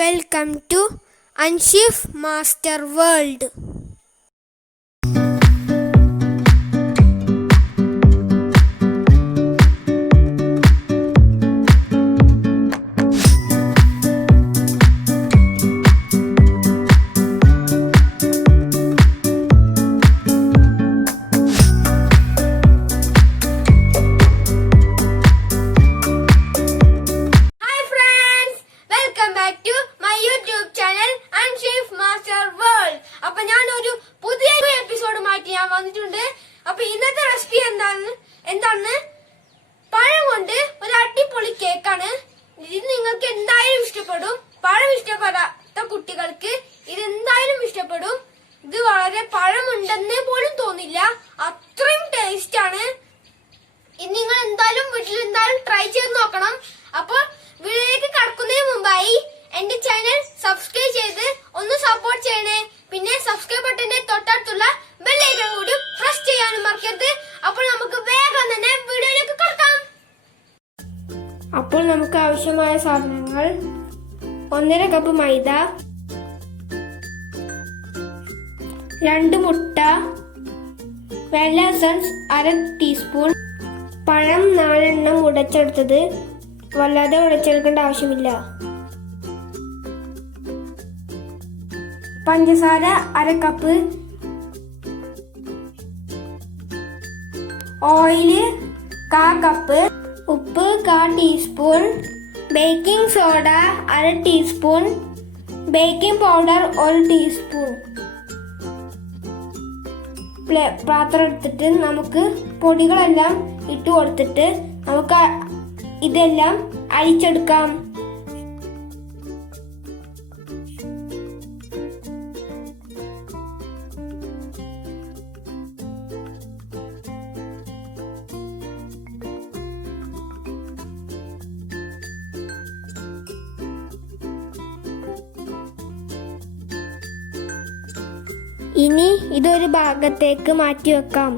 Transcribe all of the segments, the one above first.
Welcome to Anshif Master World. ഇന്നത്തെ recipe എന്താണ് പഴം കൊണ്ട് ഒരു അടിപൊളി കേക്കാണ്. ഇത് നിങ്ങൾക്ക് എന്തായാലും ഇഷ്ടപ്പെടും. പഴം ഇഷ്ടപ്പെടാത്ത കുട്ടികൾക്ക് ഇത് എന്തായാലും ഇഷ്ടപ്പെടും. ഇത് വളരെ പഴമുണ്ടെന്നേ പോലും തോന്നില്ല, അത്രയും ടേസ്റ്റ് ആണ്. ഇത് നിങ്ങൾ എന്തായാലും വീട്ടിൽ ട്രൈ ചെയ്ത് നോക്കണം. അപ്പോൾ വീഡിയോയിലേക്ക് കടക്കുന്നതിന് മുമ്പായി എന്റെ ചാനൽ സബ്സ്ക്രൈബ് ചെയ്ത് ഒന്ന് സപ്പോർട്ട് ചെയ്യണേ. പിന്നെ സബ്സ്ക്രൈബ് ബട്ടന്റെ തൊട്ടടുത്തുള്ള ബെൽ ഐക്കൺ കൂടി പ്രസ് ചെയ്യാനും മറക്കരുത്. അപ്പോൾ നമുക്ക് വേഗം തന്നെ വീഡിയോയിലേക്ക് കടക്കാം. അപ്പോൾ നമുക്ക് ആവശ്യമായ സാധനങ്ങൾ: 1.5 കപ്പ് മൈദ, 2 മുട്ട, വാനില എസൻസ് 1/2 ടീസ്പൂൺ, പഴം 4 എണ്ണം ഉടച്ചെടുത്തത്, വല്ലാതെ ഉടച്ചെടുക്കേണ്ട ആവശ്യമില്ല, പഞ്ചസാര 1/2 കപ്പ്, ഓയില് 1/4 കപ്പ്, ഉപ്പ് 1/4 teaspoon, baking soda 1/2 teaspoon, baking powder 1 teaspoon. പാത്രം എടുത്തിട്ട് നമുക്ക് പൊടികളെല്ലാം ഇട്ട് കൊടുത്തിട്ട് നമുക്ക് ഇതെല്ലാം അരിച്ചെടുക്കാം. ഇനി ഇതൊരു ഭാഗത്തേക്ക് മാറ്റി വെക്കാം.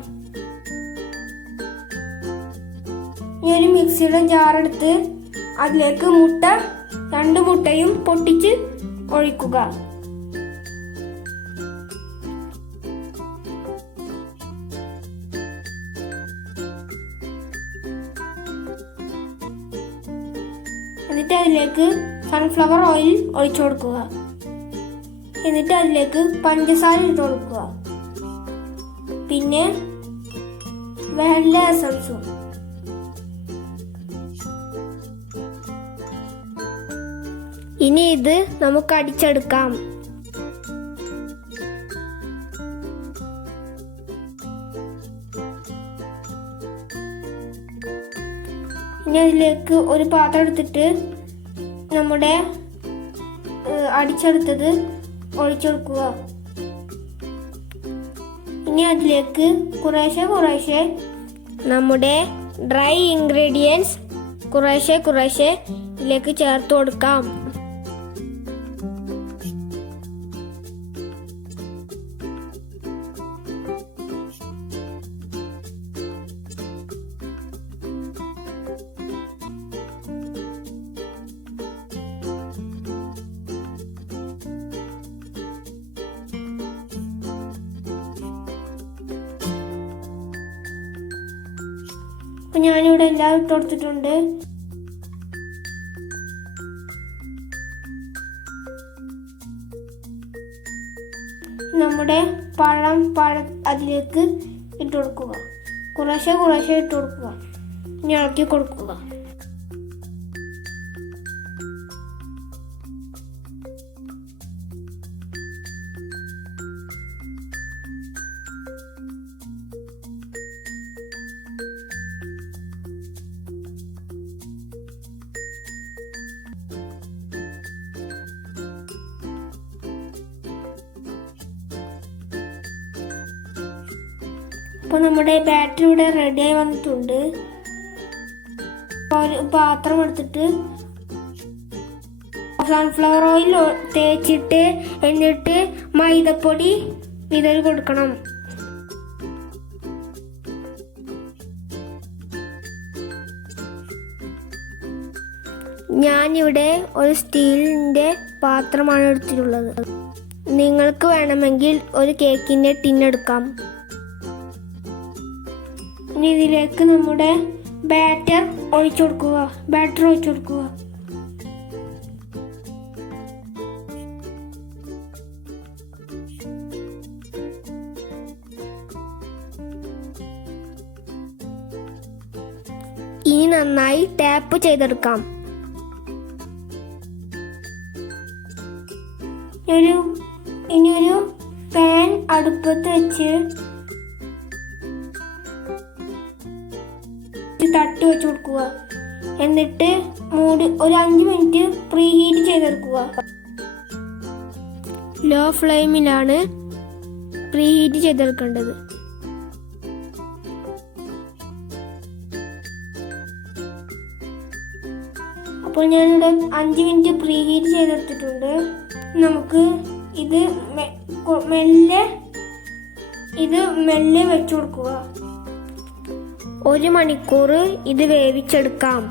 ഈ ഒരു മിക്സിയുടെ ജാർ എടുത്ത് അതിലേക്ക് 2 മുട്ടയും പൊട്ടിച്ച് ഒഴിക്കുക. എന്നിട്ട് അതിലേക്ക് സൺഫ്ലവർ ഓയിൽ ഒഴിച്ചു കൊടുക്കുക. എന്നിട്ട് അതിലേക്ക് പഞ്ചസാര ഇട്ട് കൊടുക്കുക. പിന്നെ വാനില എസൻസും. ഇനി ഇത് നമുക്ക് അടിച്ചെടുക്കാം. ഇനി അതിലേക്ക് ഒരു പാത്രം എടുത്തിട്ട് നമ്മുടെ അടിച്ചെടുത്തത് ഒഴിച്ചെടുക്കുക. ഇനി അതിലേക്ക് കുറേശ്ശെ നമ്മുടെ ഡ്രൈ ഇൻഗ്രീഡിയൻസ് കുറേശ്ശെ ഇതിലേക്ക് ചേർത്ത് കൊടുക്കാം. ഞാനിവിടെ എല്ലാം ഇട്ട് കൊടുത്തിട്ടുണ്ട്. നമ്മുടെ പഴം അതിലേക്ക് ഇട്ട് കൊടുക്കുക. കുറേശ്ശെ ഇട്ട് കൊടുക്കുക. ഇനി ഇളക്കി കൊടുക്കുക. അപ്പോൾ നമ്മുടെ ബാറ്ററി ഇവിടെ റെഡിയായി വന്നിട്ടുണ്ട്. ഒരു പാത്രം എടുത്തിട്ട് സൺഫ്ലവർ ഓയിൽ തേച്ചിട്ട് എന്നിട്ട് മൈദപ്പൊടി വിതറി കൊടുക്കണം. ഞാനിവിടെ ഒരു സ്റ്റീലിന്റെ പാത്രമാണ് എടുത്തിട്ടുള്ളത്. നിങ്ങൾക്ക് വേണമെങ്കിൽ ഒരു കേക്കിന്റെ ടിൻ എടുക്കാം. ഇനി ഇതിലേക്ക് നമ്മുടെ ബാറ്റർ ഒഴിച്ചു കൊടുക്കുക. ഇനി നന്നായി ടാപ്പ് ചെയ്തെടുക്കാം. ഇനി ഒരു പാൻ അടുപ്പത്ത് വെച്ച് തട്ട് വെച്ച് കൊടുക്കുക. എന്നിട്ട് മൂടി ഒരു 5 മിനിറ്റ് പ്രീ ഹീറ്റ് ചെയ്തെടുക്കുക. ലോ ഫ്ലെയിമിലാണ് പ്രീ ഹീറ്റ് ചെയ്തെടുക്കേണ്ടത്. അപ്പോൾ ഞാനിവിടെ 5 മിനിറ്റ് പ്രീ ഹീറ്റ് ചെയ്തെടുത്തിട്ടുണ്ട്. നമുക്ക് ഇത് മെല്ലെ വെച്ചു കൊടുക്കുക. 1 മണിക്കൂർ ഇത് വേവിച്ചെടുക്കാം.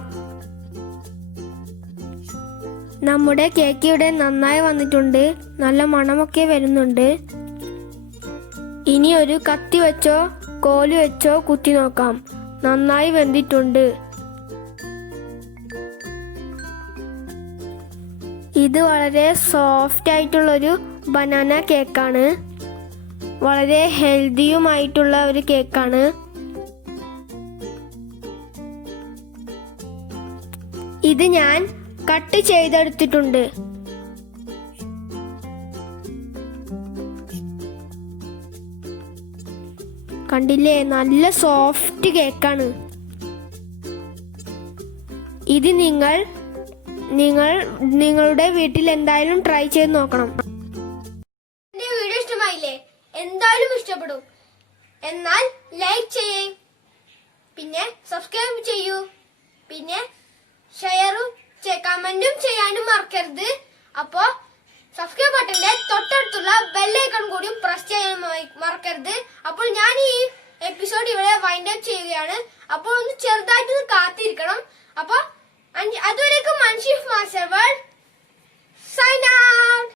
നമ്മുടെ കേക്ക് ഇവിടെ നന്നായി വന്നിട്ടുണ്ട്. നല്ല മണമൊക്കെ വരുന്നുണ്ട്. ഇനി ഒരു കത്തി വെച്ചോ കോല് വെച്ചോ കുത്തി നോക്കാം. നന്നായി വെന്തിട്ടുണ്ട്. ഇത് വളരെ സോഫ്റ്റ് ആയിട്ടുള്ളൊരു ബനാന കേക്കാണ്. വളരെ ഹെൽത്തിയുമായിട്ടുള്ള ഒരു കേക്കാണ്. ഇത് ഞാൻ കട്ട് ചെയ്തെടുത്തിട്ടുണ്ട്. കണ്ടില്ലേ, നല്ല സോഫ്റ്റ് കേക്കാണ്. ഇത് നിങ്ങളുടെ വീട്ടിൽ എന്തായാലും ട്രൈ ചെയ്ത് നോക്കണം. എന്റെ വീഡിയോ ഇഷ്ടമായില്ലേ? എന്തായാലും ഇഷ്ടപ്പെടും. എന്നാൽ ലൈക്ക് ചെയ്യേ, പിന്നെ സബ്സ്ക്രൈബ് ചെയ്യൂ, പിന്നെ ഷെയറും കമന്റും ചെയ്യാനും മറക്കരുത്. അപ്പോ സബ്സ്ക്രൈബ് ബട്ടന്റെ തൊട്ടടുത്തുള്ള ബെല്ലൈക്കൺ കൂടി പ്രസ് ചെയ്യാൻ മറക്കരുത്. അപ്പോൾ ഞാൻ ഈ എപ്പിസോഡ് ഇവിടെ വൈൻഡ് അപ്പ് ചെയ്യുകയാണ്. അപ്പോൾ ഒന്ന് ചെറുതായിട്ടൊന്ന് കാത്തിരിക്കണം. അപ്പൊ അതുവരേക്കും അൻഷിഫ് മാസ്റ്റർ സൈൻ ഔട്ട്.